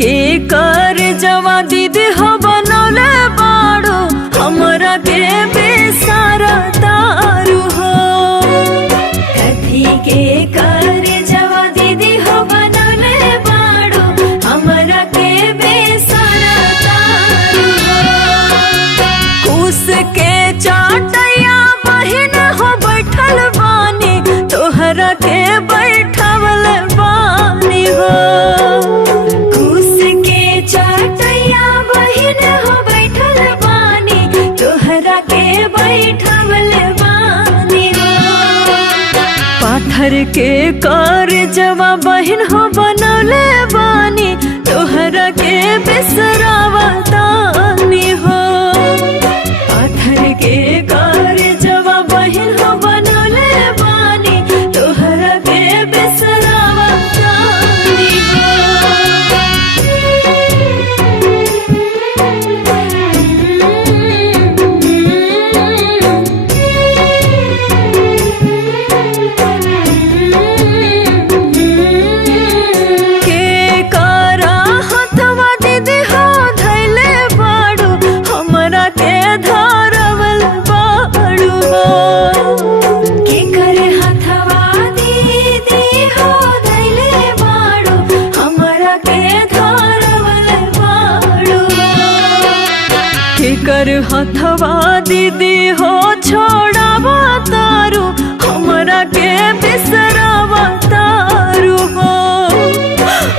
के कर जवा दीदी हो बनौले बाड़ो हमरा के बेसारा तारू हो। कथी के कर जवा दीदी हो बनौले बाड़ो हमरा के बेसारा तारू हो। कुस के चाटैया बहिन हो बैठल बानी तोहरा के बैठवल बानी हो। कुस के चाटैया बहिन हो बैठल बानी तोहरा के बैठवल बानी हो। पाथर के कर जवा बहिन हो बनौले बानी तोहरा के बिसरावतानी हो। पाथर के कर जवा बहिन हो बनौले बानी तोहरा के बिसरावतानी हो। के करा हथवा दीदी हो धैले बाड़ू हमरा के धरवल बाड़ू हो। के करे हथवा दीदी हो धैले बाड़ू हमरा के धरवल बाड़ू हो। के कर हथवा दीदी हो छोड़ावा तारू हमरा के बिसरावा तारू हो।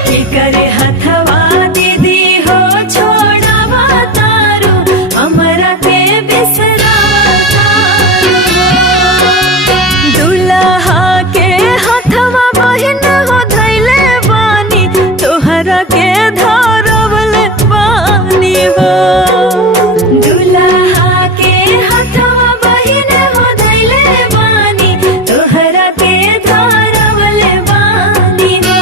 के करे हथवा दीदी हो छोड़ावा तारू हमरा के बिसरावा तारू हो। दुल्हा के हथवा बहिन हो धैले बानी तोहरा के धरवल बानी हो। दुल्हा के हथवा बहिन हो धैले बानी तोहरा के धरवल बानी हो।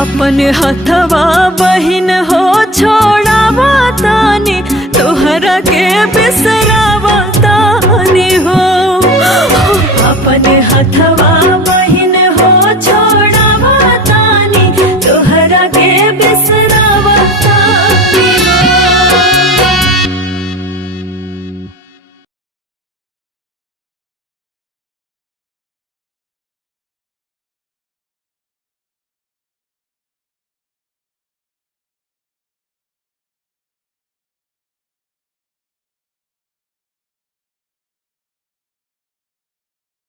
अपन हथवा बहिन हो छोड़ावा तानी तोहरा के बिसरावा तानी हो। अपन हथवा बहिन हो छोड़